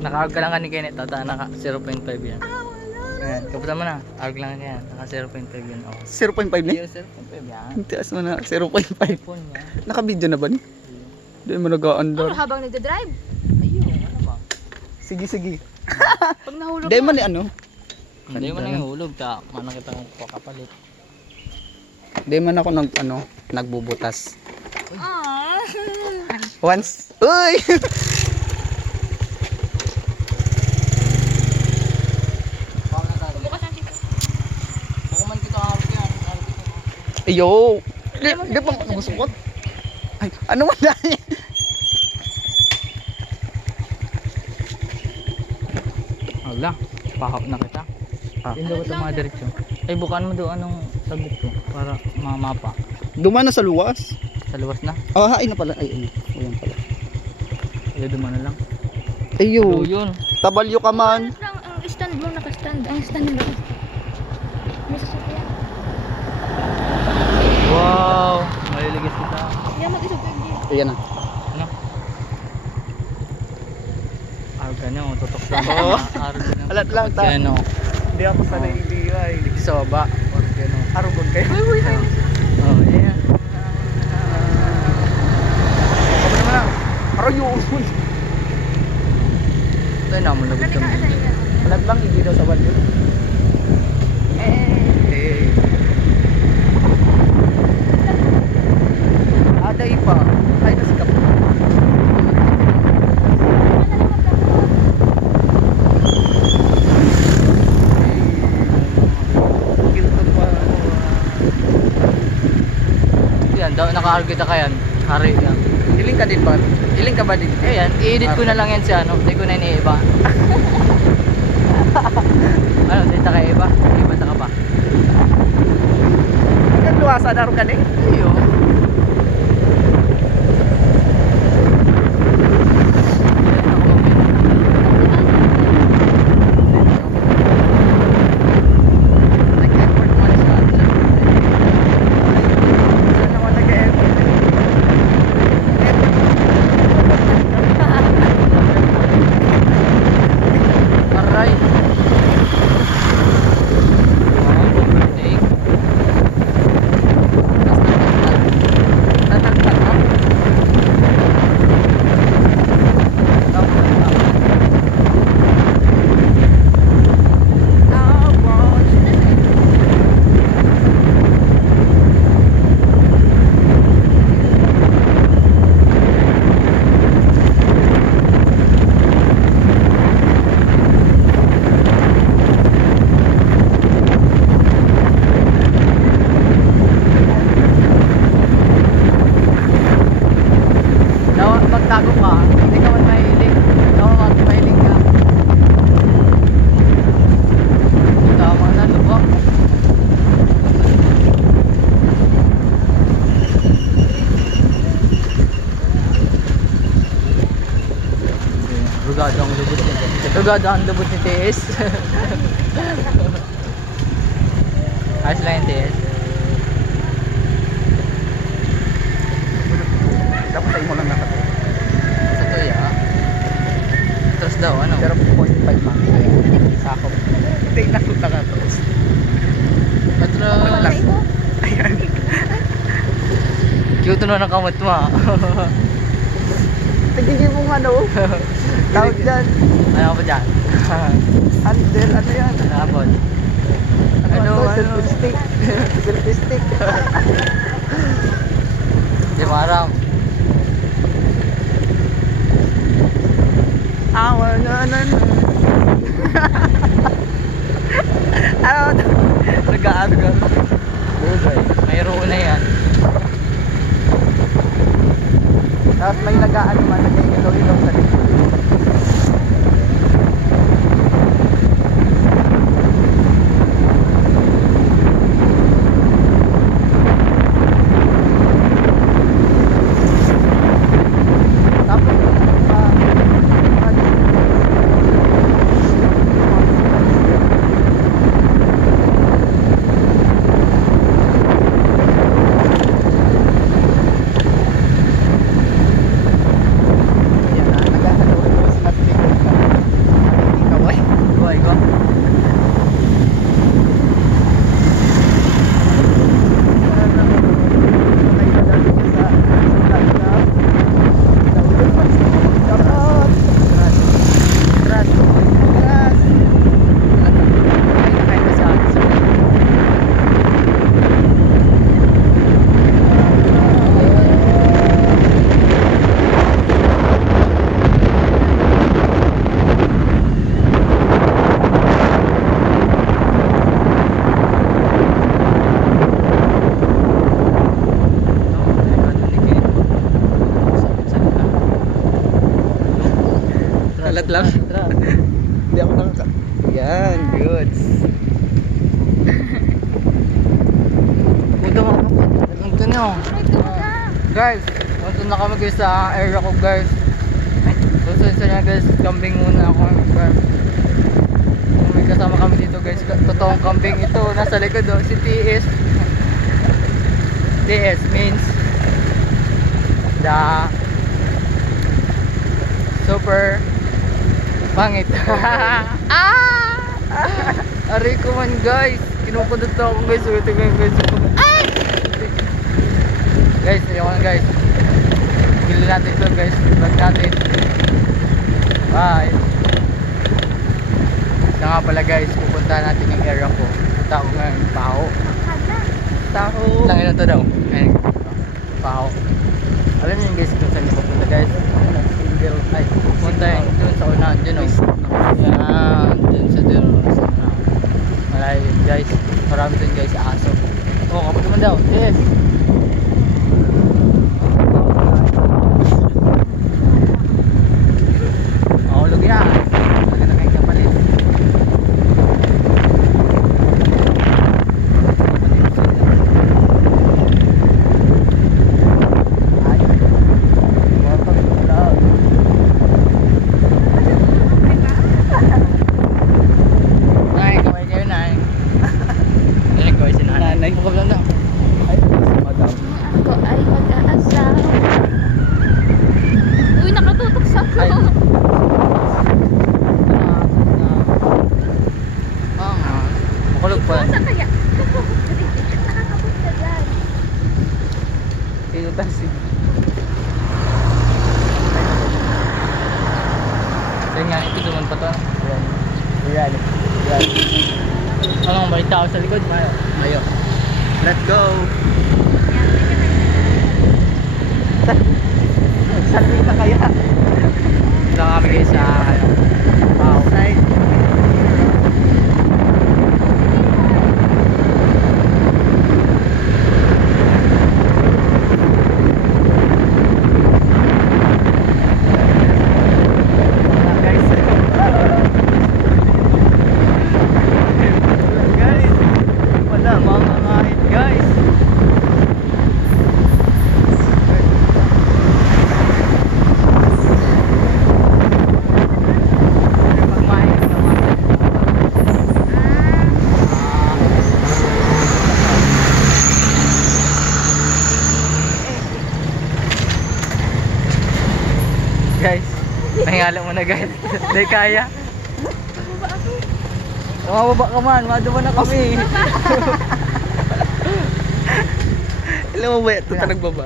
Naka-arg ka lang ka ni Kenneth. Tata, naka 0.5 yan. Ayan, kaputan mo na. Arg lang yan. Naka 0.5 yan. Oh. 0.5 na? Iyo, 0.5 yan. Ang tias mo na, 0.5. iPhone niya. Naka-video na ba ni? Hindi mo Ano nag-aandar. habang nagda-drive? Ayun, ano ba? Sige, sige. Pag nahulog Hindi mo ni ano? Hindi mo nang hulog ka. Manang kita kung kapalit. Hindi man ako nagbubutas. Ah. Once. Uy! Bukas ang sito. Baka man kita arg yan. Arg kita. Ayo! Di pa magusukot? Ay, ano man dahil? Wala. Pahap na kita. Ah. Hindi ko ito mga diretsyo. Ay, bukaan mo doon anong sagot ko. Para mamapa. Duman na sa luwas. Sa luwas na. Ah, ay na pala. Ay, ano. Ayan pala. Ay, duman na lang. Ayo! So, yun. Tabalyo ka man. Ano lang, ang stand mo naka-stand. Ang stand mo. May sasakyan. Wow! Maliligis kita. Yan, mag-isupin din. Ayan na. Ano? Arg ka nyo. Tutok lang. Oo. Arg ka nyo. Alat lang ta. Ano? Hindi ako sanay hindi ay. Dito sa baba. Arg ka nyo. Arugod kayo. Oh, yeah. Ano naman na? Arayo! Ito na, malabot Nani kami. ka asay na. Alat lang, hindi daw sa balyo. Eh. Aday pa. Ay, nasikap. Kilton pa. Yan, daw naka-arg kita ka yan. Hari yan. Hiling ka din ba? Hiling ka ba din? Ayan, i-edit ko na lang yan si ano. Hindi ko na iniiba. Ano, dito ka iba? Iba ka pa. Hanggang luwasa na rin ka din? Iyo. Nag-effort man siya. Saan naman nag-effort? Aray. Overtake. Tataktak ka. Daw magtago ka. Hindi ka man mahilig. Daw mahilig ka. Tama na, lubak. Rugado ang lubot ni Rugado ang lubot ni TS. Ayos lang yung TS. Dapat tayo mo lang nakatuwa. Sa tuya. Atras daw, ano? 0.5 man. Sakop. Hindi, nakita ka to. Atras. Lang. Ayan. Cute na ng kamot mo ah. Tigigil mo nga no. Tawag dyan. Ano pa dyan? Handle, ano yan? Ano po? Ano, Ano, selfie stick. Selfie stick. Di maram. Awa na na. Ano? Nag-aano ka? Bugay. Mayroon na yan. Tapos may nag-aano man, nag-ilaw-ilaw sa likod. Yan na, nag Kalat lang. Tara. Hindi ako Yan, good. Punta mo ako. Punta nyo. Ay, tumaga. Guys, punta na kami guys sa area ko guys. Susunod sa niya guys, kambing muna ako guys. May kasama kami dito guys, totoong kambing ito, nasa likod oh, si TS. TS means the super pangit. Aray ko man guys, kinupundot na ako guys, ito guys. Guys, ayoko na guys. Bili natin ito guys, vlog natin. Bye. Ito nga pala guys, pupunta natin yung area ko. Punta ako ngayon, Pao. Taho. Lang ito to daw. Ayun. Pao. Alam niyo guys kung saan pupunta guys. Ay, pupunta yun dun sa unahan dyan o. Yan, dun sa dun. Malayo yun guys. Marami dun guys, aso. Oh, kapag naman daw. Yes. Mahulog yan. Talaga na kayong kapalit. Nanay. Ako lang daw. Ay, madam. Ako ay mag-aasawa. Uy, nakatutok sa ako. Ay. Makulog pa. Saan kaya? Nakakapunta dyan. Kayo tayo. Kaya nga, ito naman pa to. Yan. Yan. Anong may tao sa likod? Mayo. Mayo. Let's go. Saan ka kaya? Ito kami guys sa Pao. Side. Guys, pahingala mo na guys. Hindi kaya. Mababa ka man, maduma na kami. Alam mo ba, ito nagbaba.